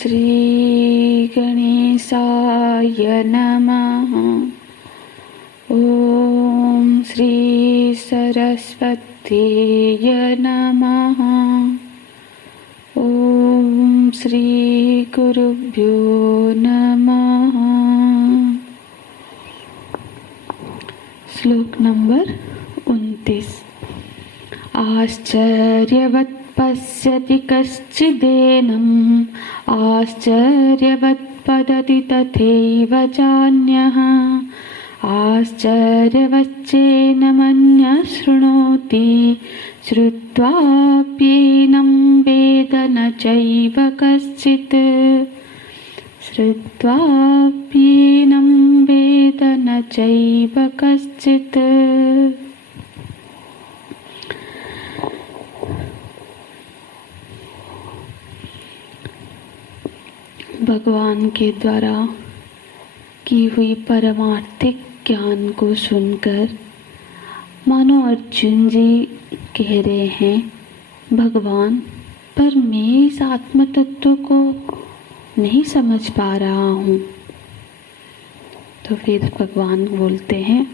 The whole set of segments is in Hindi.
श्री गणेशाय नमः। ओम श्री सरस्वतीय नमः। ओम श्री गुरुभ्यो नमः। श्लोक नंबर 29। आश्चर्यवत् पश्यति कश्चिदेनम् आश्चर्यवत् वदति तथैव चान्यः आश्चर्यवच्चैनमन्यः शृणोति श्रुत्वाप्येनं वेद न चैव कश्चित् श्रुत्वाप्येनं वेद न चैव कश्चित्। भगवान के द्वारा की हुई परमार्थिक ज्ञान को सुनकर मानो अर्जुन जी कह रहे हैं, भगवान पर मैं इस आत्म तत्व को नहीं समझ पा रहा हूँ। तो फिर भगवान बोलते हैं,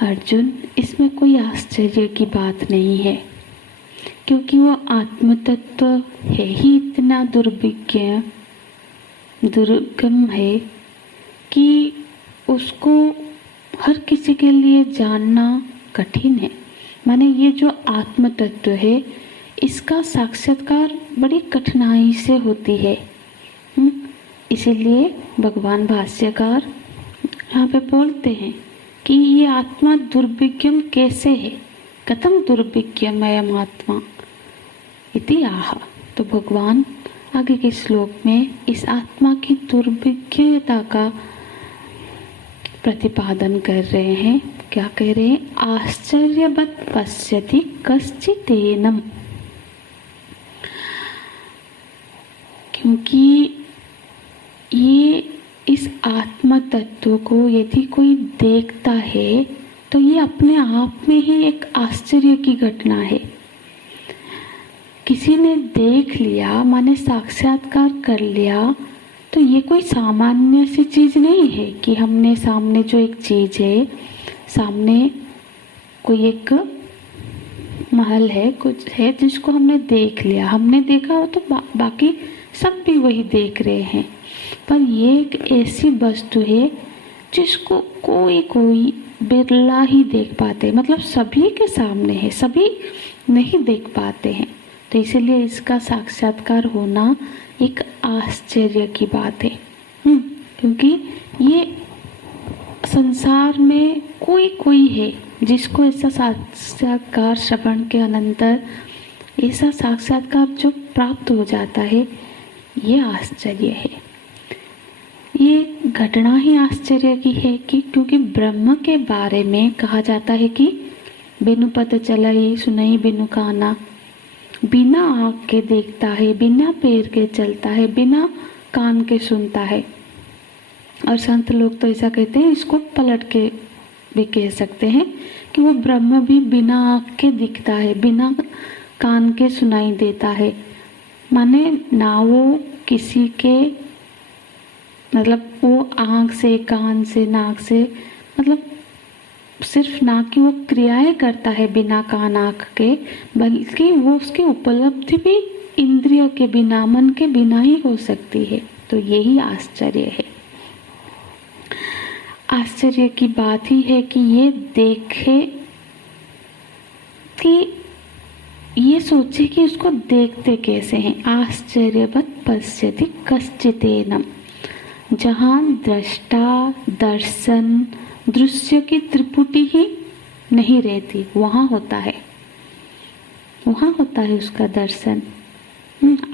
अर्जुन इसमें कोई आश्चर्य की बात नहीं है, क्योंकि वो आत्म तत्व है ही इतना दुर्गम है कि उसको हर किसी के लिए जानना कठिन है। माने ये जो आत्म तत्व है इसका साक्षात्कार बड़ी कठिनाई से होती है। इसीलिए भगवान भाष्यकार यहाँ पे बोलते हैं कि ये आत्मा दुर्विज्ञम कैसे है, कथम दुर्विज्ञम अयम आत्मा इति आह। तो भगवान आगे के श्लोक में इस आत्मा की दुर्विज्ञता का प्रतिपादन कर रहे हैं। क्या कह रहे हैं? आश्चर्यवत् पश्यति कश्चिदेनम्। क्योंकि ये इस आत्म तत्व को यदि कोई देखता है तो ये अपने आप में ही एक आश्चर्य की घटना है। किसी ने देख लिया माने साक्षात्कार कर लिया तो ये कोई सामान्य सी चीज नहीं है कि हमने सामने जो एक चीज है, सामने कोई एक महल है, कुछ है जिसको हमने देख लिया, हमने देखा हो तो बाकी सब भी वही देख रहे हैं। पर ये एक ऐसी वस्तु है जिसको कोई कोई बिरला ही देख पाते, मतलब सभी के सामने है, सभी नहीं देख पाते हैं। तो इसीलिए इसका साक्षात्कार होना एक आश्चर्य की बात है। क्योंकि ये संसार में कोई कोई है जिसको ऐसा साक्षात्कार श्रवण के अनंतर ऐसा साक्षात्कार जो प्राप्त हो जाता है, ये आश्चर्य है। ये घटना ही आश्चर्य की है कि क्योंकि ब्रह्म के बारे में कहा जाता है कि बिनु पत चलई सुनई बिनु काना, बिना आँख के देखता है, बिना पैर के चलता है, बिना कान के सुनता है। और संत लोग तो ऐसा कहते हैं, इसको पलट के भी कह सकते हैं कि वो ब्रह्म भी बिना आँख के दिखता है, बिना कान के सुनाई देता है। माने ना वो किसी के मतलब वो आँख से, कान से, नाक से, मतलब सिर्फ ना कि वो क्रियाएं करता है बिना कान आँख के, बल्कि वो उसकी उपलब्धि भी इंद्रियों के बिना, मन के बिना ही हो सकती है। तो यही आश्चर्य है। आश्चर्य की बात ही है कि ये देखे, कि ये सोचे कि उसको देखते कैसे हैं। आश्चर्यवत् पश्यति कश्चिदेनम्। जहाँ दृष्टा, दर्शन, दृश्य की त्रिपुटी ही नहीं रहती, वहाँ होता है, वहाँ होता है उसका दर्शन।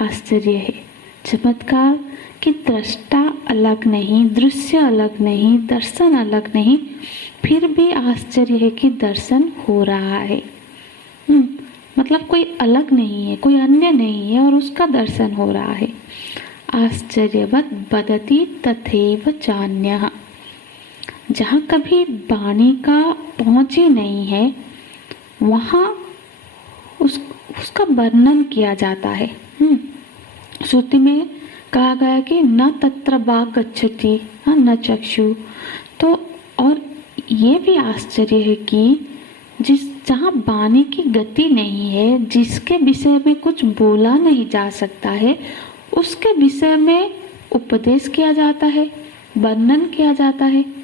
आश्चर्य है, चमत्कार कि दृष्टा अलग नहीं, दृश्य अलग नहीं, दर्शन अलग नहीं, फिर भी आश्चर्य है कि दर्शन हो रहा है। मतलब कोई अलग नहीं है, कोई अन्य नहीं है और उसका दर्शन हो रहा है। आश्चर्यवत् वदति तथैव चान्यः। जहाँ कभी वाणी का पहुँच ही नहीं है, वहाँ उसका वर्णन किया जाता है। श्रुति में कहा गया कि न तत्र वाग गच्छति न चक्षु। तो और ये भी आश्चर्य है कि जहाँ वाणी की गति नहीं है, जिसके विषय में कुछ बोला नहीं जा सकता है, उसके विषय में उपदेश किया जाता है, वर्णन किया जाता है।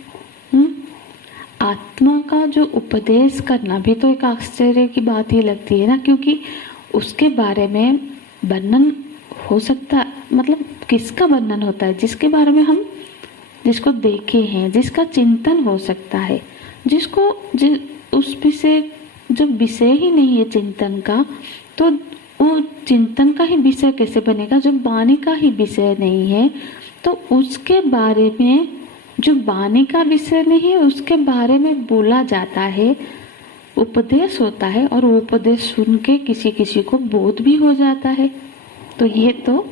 आत्मा का जो उपदेश करना भी तो एक आश्चर्य की बात ही लगती है ना, क्योंकि उसके बारे में वर्णन हो सकता, मतलब किसका वर्णन होता है? जिसके बारे में हम जिसको देखे हैं, जिसका चिंतन हो सकता है, जिसको उस विषय जो विषय ही नहीं है चिंतन का, तो वो चिंतन का ही विषय कैसे बनेगा? जब वाणी का ही विषय नहीं है तो उसके बारे में, जो वाणी का विषय नहीं है उसके बारे में बोला जाता है, उपदेश होता है, और वो उपदेश सुन के किसी किसी को बोध भी हो जाता है। तो ये तो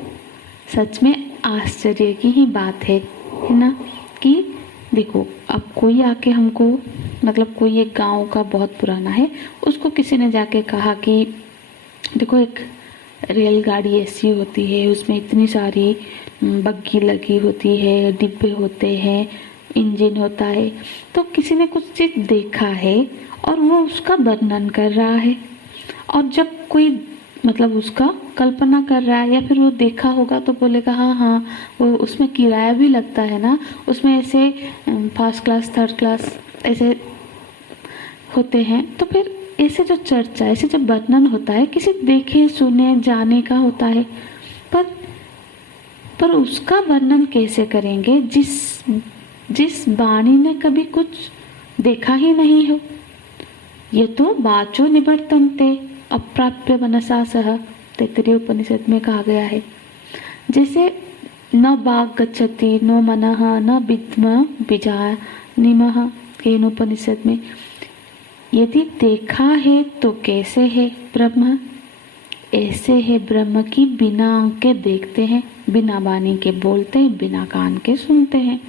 सच में आश्चर्य की ही बात है ना। कि देखो, अब कोई आके हमको, मतलब कोई एक गांव का बहुत पुराना है, उसको किसी ने जाके कहा कि देखो एक रेलगाड़ी ऐसी होती है, उसमें इतनी सारी बग्गी लगी होती है, डिब्बे होते हैं, इंजन होता है। तो किसी ने कुछ चीज़ देखा है और वो उसका वर्णन कर रहा है, और जब कोई मतलब उसका कल्पना कर रहा है या फिर वो देखा होगा तो बोलेगा हाँ हाँ वो उसमें किराया भी लगता है ना, उसमें ऐसे फर्स्ट क्लास थर्ड क्लास ऐसे होते हैं। तो फिर ऐसे जो चर्चा, ऐसे जो वर्णन होता है, किसी देखे सुने जाने का होता है, पर उसका वर्णन कैसे करेंगे जिस वाणी ने कभी कुछ देखा ही नहीं हो। ये तो वाचो निवर्तन्ते अप्राप्य मनसा सह, तैत्तिरीय उपनिषद में कहा गया है। जैसे न वाग गच्छति नो मनः न विद्म बीजानिमः, केनोपनिषद में यदि देखा है तो कैसे है ब्रह्म? ऐसे है ब्रह्म की बिना आंख के देखते हैं, बिना वाणी के बोलते हैं, बिना कान के सुनते हैं।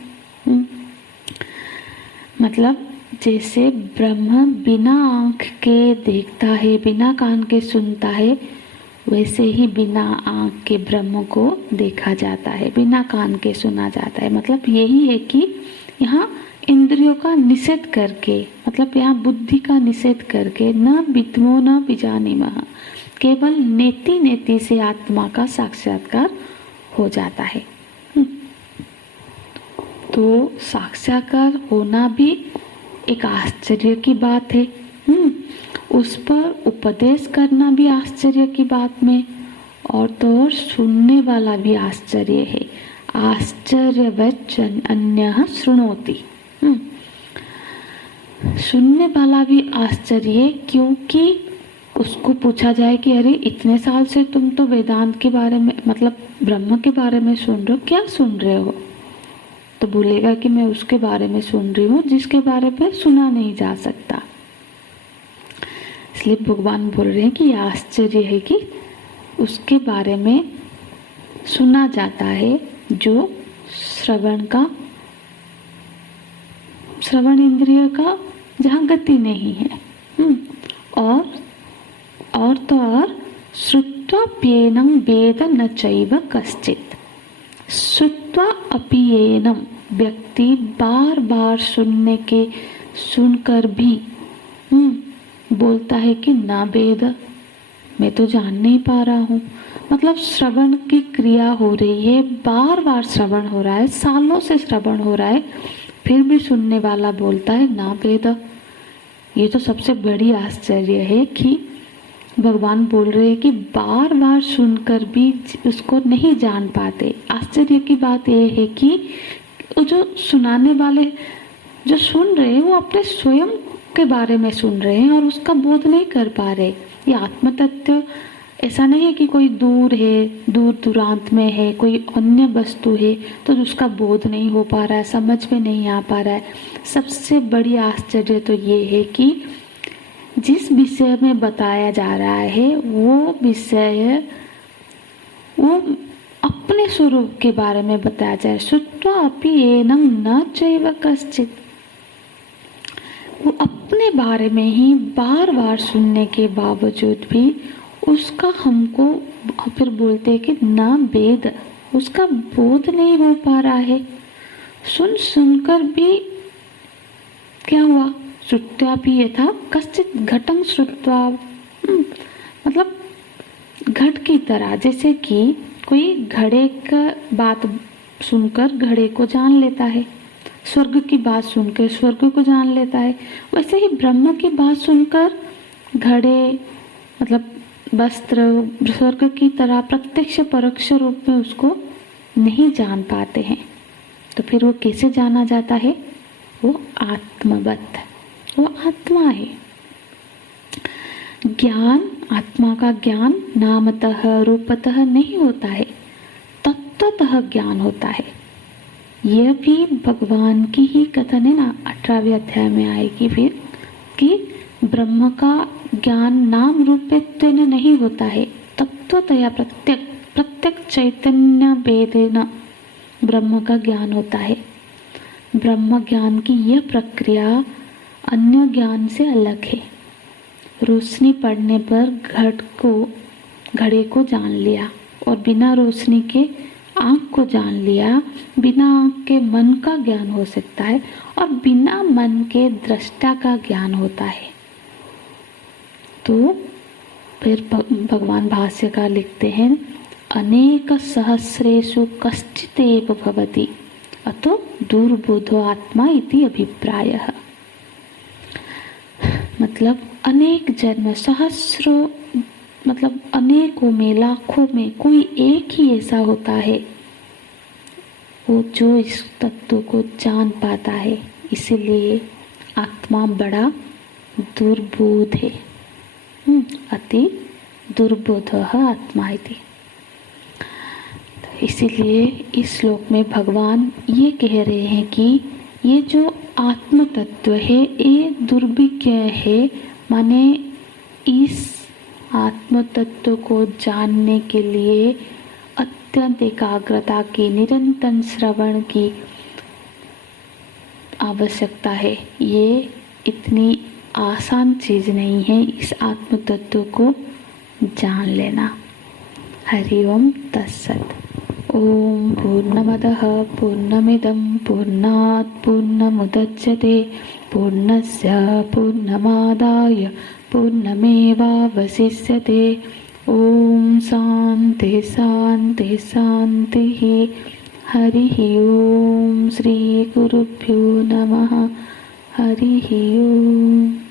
मतलब जैसे ब्रह्म बिना आंख के देखता है, बिना कान के सुनता है, वैसे ही बिना आंख के ब्रह्म को देखा जाता है, बिना कान के सुना जाता है। मतलब यही है कि यहाँ इंद्रियों का निषेध करके, मतलब यहाँ बुद्धि का निषेध करके, न विद्मो न बीजानिमः, केवल नेति नेति से आत्मा का साक्षात्कार हो जाता है। तो साक्षात्कार होना भी एक आश्चर्य की बात है। उस पर उपदेश करना भी आश्चर्य की बात में, और तो और सुनने वाला भी आश्चर्य है। आश्चर्यवच् अन्यः शृणोति, सुनने वाला भी आश्चर्य, क्योंकि उसको पूछा जाए कि अरे इतने साल से तुम तो वेदांत के बारे में, मतलब ब्रह्म के बारे में सुन रहे हो, क्या सुन रहे हो? तो बोलेगा कि मैं उसके बारे में सुन रही हूँ जिसके बारे में सुना नहीं जा सकता। इसलिए भगवान बोल रहे हैं कि आश्चर्य है कि उसके बारे में सुना जाता है जो श्रवण इंद्रिय का जहाँ गति नहीं है। और तो और श्रुत्वाप्येनं वेद न चैव कश्चित्, श्रुत्वा अपीयेनं, व्यक्ति बार बार सुनकर भी बोलता है कि ना वेद, मैं तो जान नहीं पा रहा हूँ। मतलब श्रवण की क्रिया हो रही है, बार बार श्रवण हो रहा है, सालों से श्रवण हो रहा है, फिर भी सुनने वाला बोलता है ना वेद। ये तो सबसे बड़ी आश्चर्य है कि भगवान बोल रहे हैं कि बार बार सुनकर भी उसको नहीं जान पाते। आश्चर्य की बात यह है कि वो जो सुनाने वाले जो सुन रहे हैं वो अपने स्वयं के बारे में सुन रहे हैं और उसका बोध नहीं कर पा रहे। ये आत्म तत्व ऐसा नहीं है कि कोई दूर है, दूर दूरांत में है, कोई अन्य वस्तु है तो उसका बोध नहीं हो पा रहा है, समझ में नहीं आ पा रहा है। सबसे बड़ी आश्चर्य तो ये है कि जिस विषय में बताया जा रहा है वो विषय वो अपने स्वरूप के बारे में बताया जाए। श्रुत्वा अपि एनं न चैव कश्चित्, वो अपने बारे में ही बार बार सुनने के बावजूद भी उसका हमको फिर बोलते हैं कि न वेद, उसका बोध नहीं हो पा रहा है। सुन सुनकर भी क्या हुआ? श्रुत्वापि यथा कश्चित् घटं श्रुत्वा, मतलब घट की तरह, जैसे कि कोई घड़े का बात सुनकर घड़े को जान लेता है, स्वर्ग की बात सुनकर स्वर्ग को जान लेता है, वैसे ही ब्रह्म की बात सुनकर घड़े मतलब वस्त्र स्वर्ग की तरह प्रत्यक्ष परोक्ष रूप में उसको नहीं जान पाते हैं। तो फिर वो कैसे जाना जाता है? वो आत्मवत, वो आत्मा है। ज्ञान, आत्मा का ज्ञान नामतः रूपतः नहीं होता है, तत्वतः ज्ञान होता है। यह भी भगवान की ही कथन है ना, 18वें अध्याय में आएगी फिर, कि ब्रह्म का ज्ञान नाम रूपेत्वेन नहीं होता है, तत्वतया प्रत्यक चैतन्य भेदेन ब्रह्म का ज्ञान होता है। ब्रह्म ज्ञान की यह प्रक्रिया अन्य ज्ञान से अलग है। रोशनी पड़ने पर घड़े को जान लिया, और बिना रोशनी के आँख को जान लिया। बिना आँख के मन का ज्ञान हो सकता है, और बिना मन के दृष्टा का ज्ञान होता है। तो फिर भगवान भाष्यकार लिखते हैं, अनेक सहस्रेषु कश्चिदेव भवति अतो दुर्बोधो आत्मा इति अभिप्रायः। मतलब अनेक जन्म, सहस्रों मतलब अनेकों में, लाखों में कोई एक ही ऐसा होता है वो जो इस तत्व को जान पाता है। इसीलिए आत्मा बड़ा दुर्बोध है। अति दुर्बोधः आत्मा इति। इसीलिए इस श्लोक में भगवान ये कह रहे हैं कि ये जो आत्म तत्व है ये दुर्भिज्ञ है, माने इस आत्म तत्व को जानने के लिए अत्यंत एकाग्रता की, निरंतर श्रवण की आवश्यकता है। ये इतनी आसान चीज नहीं है इस आत्म तत्व को जान लेना। हरि ओम तत्सत। ओम पूर्णमदः पूर्णमिदं पूर्णात् पूर्णमुदच्यते पूर्णस्य पूर्णमादाय पूर्णमेवावशिष्यते। ओम शांति शांति शांतिः। हरिः ओम। श्री गुरुभ्यो नमः। हरिः ओम।